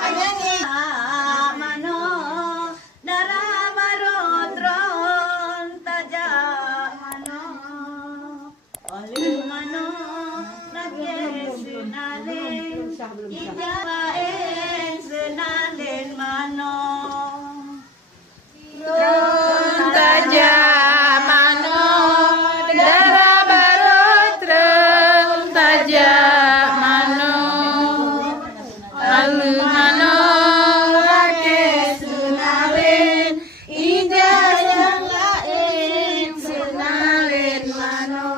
Anyanyi mano dara barotron taja mano oli mano nage sunalen ijawaen sunalen mano tron taja mano dara barotron taja mano oli mano nage sunalen ijawaen sunalen mano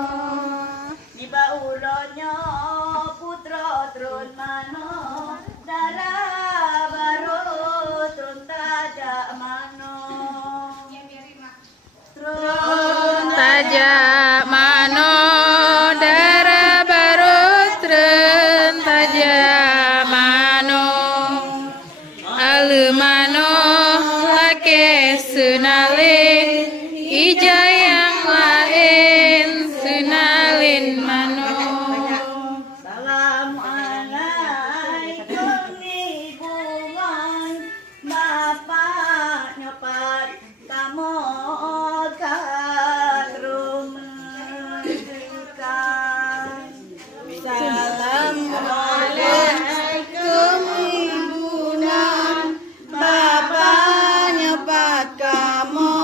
di bauronyo putra tron mano dara barotron taja mano tron taja mano dara barotron taja mano alumano lake sunalin ijayang lain sunalin mano. Assalamualaikum ibungan bapak nyopat kamu katrumendukan. Assalamualaikum ibungan bapak nyopat kamu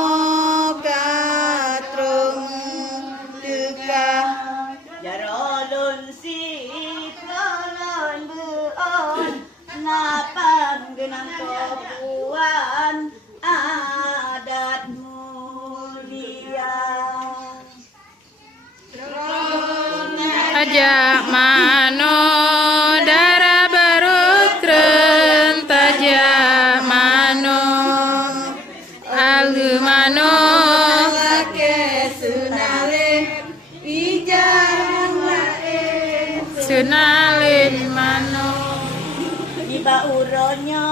katrumendukan. Jarolun siklolon buon lapang genang kopuan adat mulia. Taja mano dara barotron taja mano alu mano lake sunalin ijang lain sunalin mano iba uronyo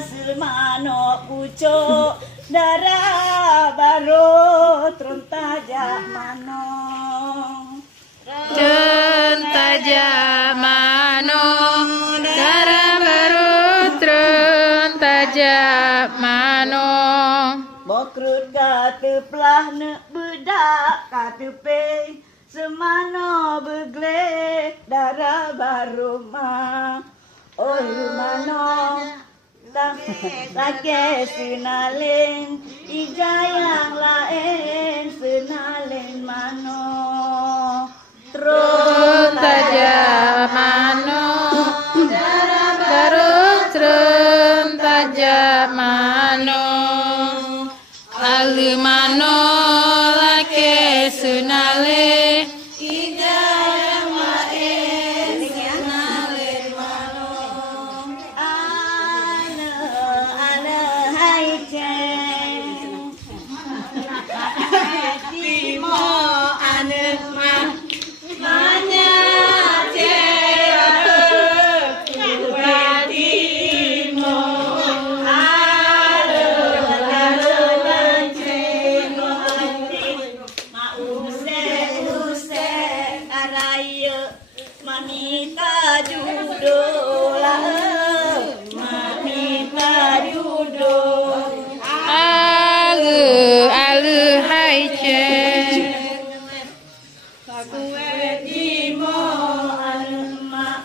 sulmano pucuk dara barotron taja mano tron taja mano dara barotron taja mano bokrut kateplah ne bedak katepe semano begle dara baroma oh mano lake sunalin ijayang lain sunalin mano tron taja mano dara barotron taja mano alumano lake sunale ijayang lain sunalin mano ane hai ceng timo ane mah manya timo mamita judola mamita judo alu hai ceng sakue timo alma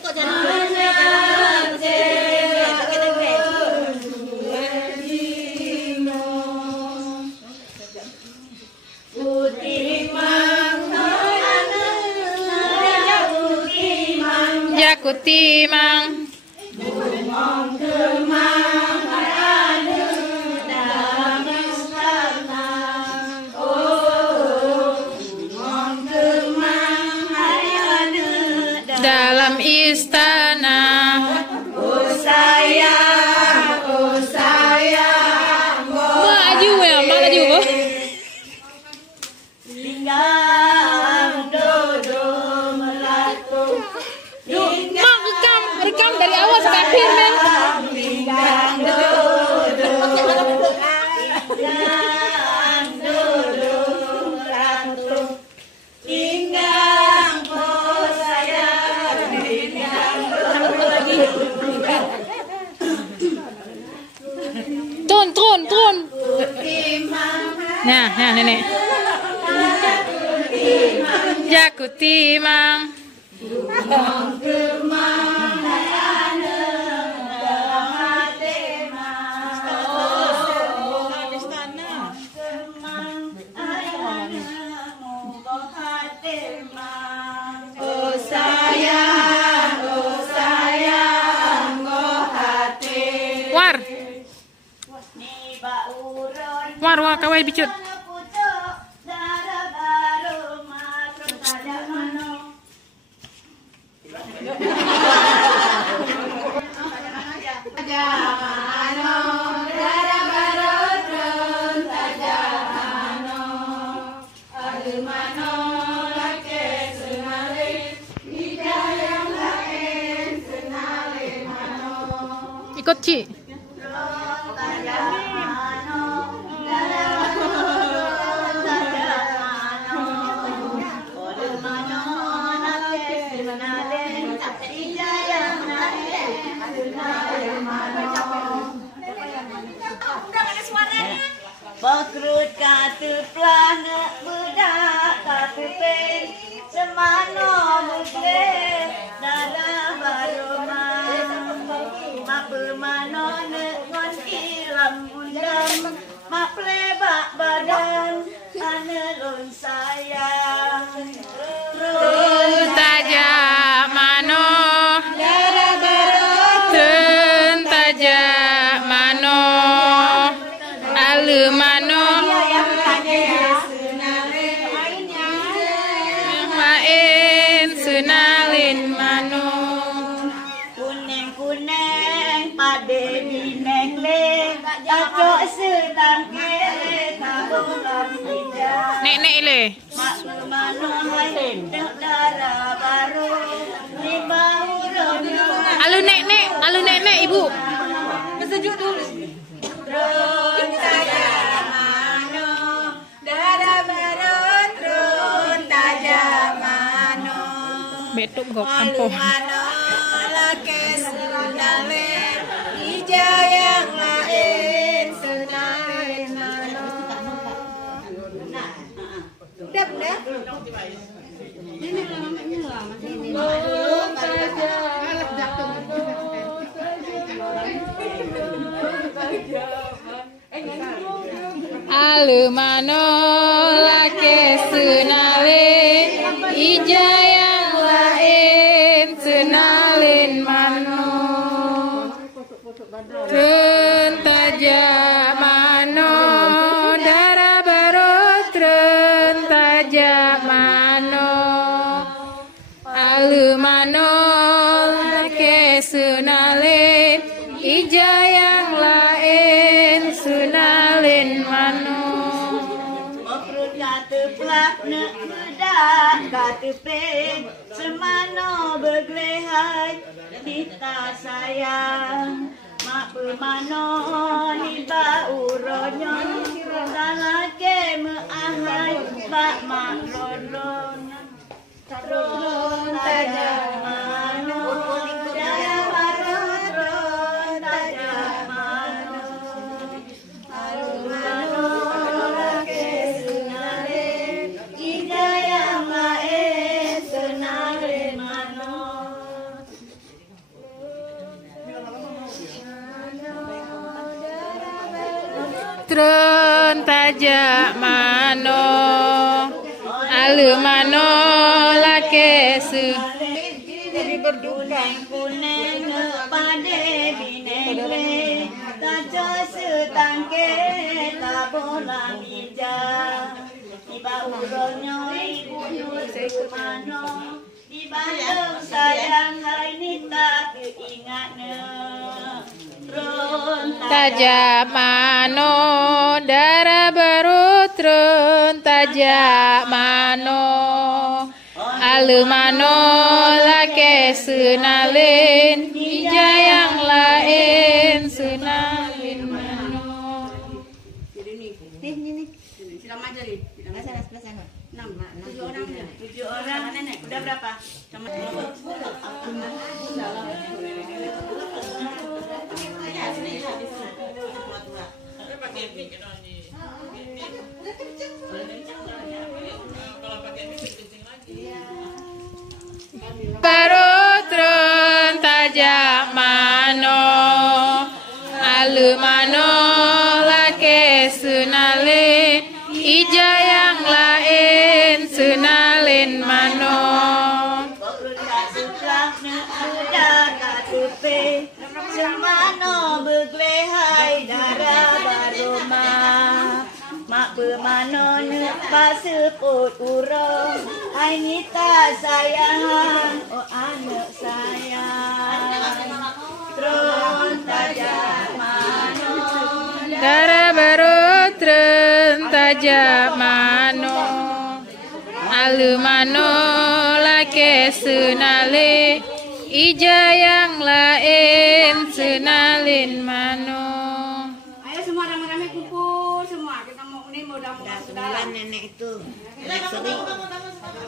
kok jakuti mang bumong kemang anu dalam istana oh bumong kemang anu dalam istana oh sayang maju ya maju boh linggang dodo melatu rekam dari awal sampai akhir men. Tinggang po saya Nah, nenek. Jakuti mang. War kawai bicut. Ikut Ci. Bakrut kata pelana bedak kata pen semano mukle dalam baroma mak bermano ngon iram undam mak plebak badan anelun sayang Run tajak mano darah barot run tajak mano alu mano main sunalin mano kuning pade bineng le acok sedang ke tabulan hijau nek le mak mano hai darah baru di bau rono alu nek ibu sejuk dulu run tajam mano darah baru run tajam mano betuk gok ampuh mano laki senale hijau yang lain senale mano udah ini alu mano lake sunale ija yang lain sunalin mano run tajak mano darah barot run tajak mano alu mano lake sunale ija yang lain sunalin mano Makrut kata pelak nak bedak kata pen semano bergelehai kita sayang mak bermano ni bau ronyo salah ke meahai bak mak ron tajam mano darah barut ron tajam mano alu mano laki senale ija yang lain senale mano trun tajak mano alu mano lake su kuning pade bineng le taco setangke tabolang hijau tiba uronyo ibu mano di Bandung sayang hai nita keingat tajak mano darah barut run tajak mano alu mano lake sunalin ija yang lain sunalin mano silam aja nih sebelah sana 7 orang nenek udah berapa sama ija yang lain senalin mano. Semano beglehai darah baroma mak bermano nepak seput urung ai nita sayang oh anak sayang tron tajam mano Darah baru tajam mano. Alu mano lake senale ija yang lain senalin mano. Ayo semua rame-rame kumpul semua kita mau ini mau saudara nenek itu. Nenek sering.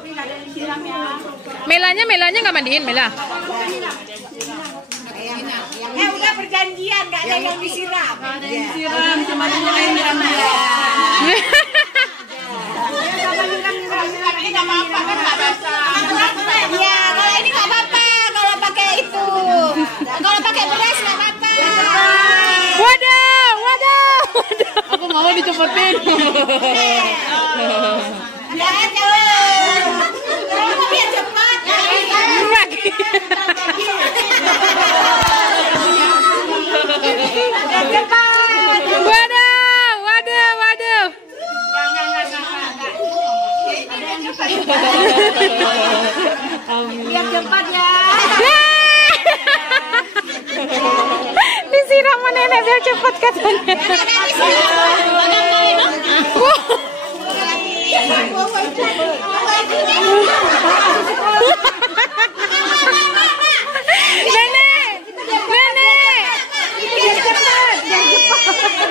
tapi nggak ada disiram ya. Melanya nggak mandiin Mela? Udah perjanjian nggak ada yang disiram. Ada yang disiram, cuma yang nyiram dia. Ini nggak apa-apa kan nggak basah. Ya kalau ini nggak apa-apa kalau pakai itu. Kalau pakai beras nggak apa-apa. Waduh. Aku nggak mau dicepetin. Jangan. Kamu biar cepat. Waduh. Biar cepat ya. Disiram sama nenek biar cepat katanya.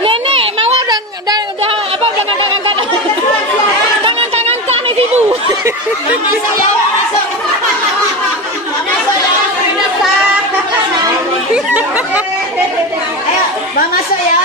Nenek mau udah ngangkat tangan ibu. Ayo, Bang masuk ya.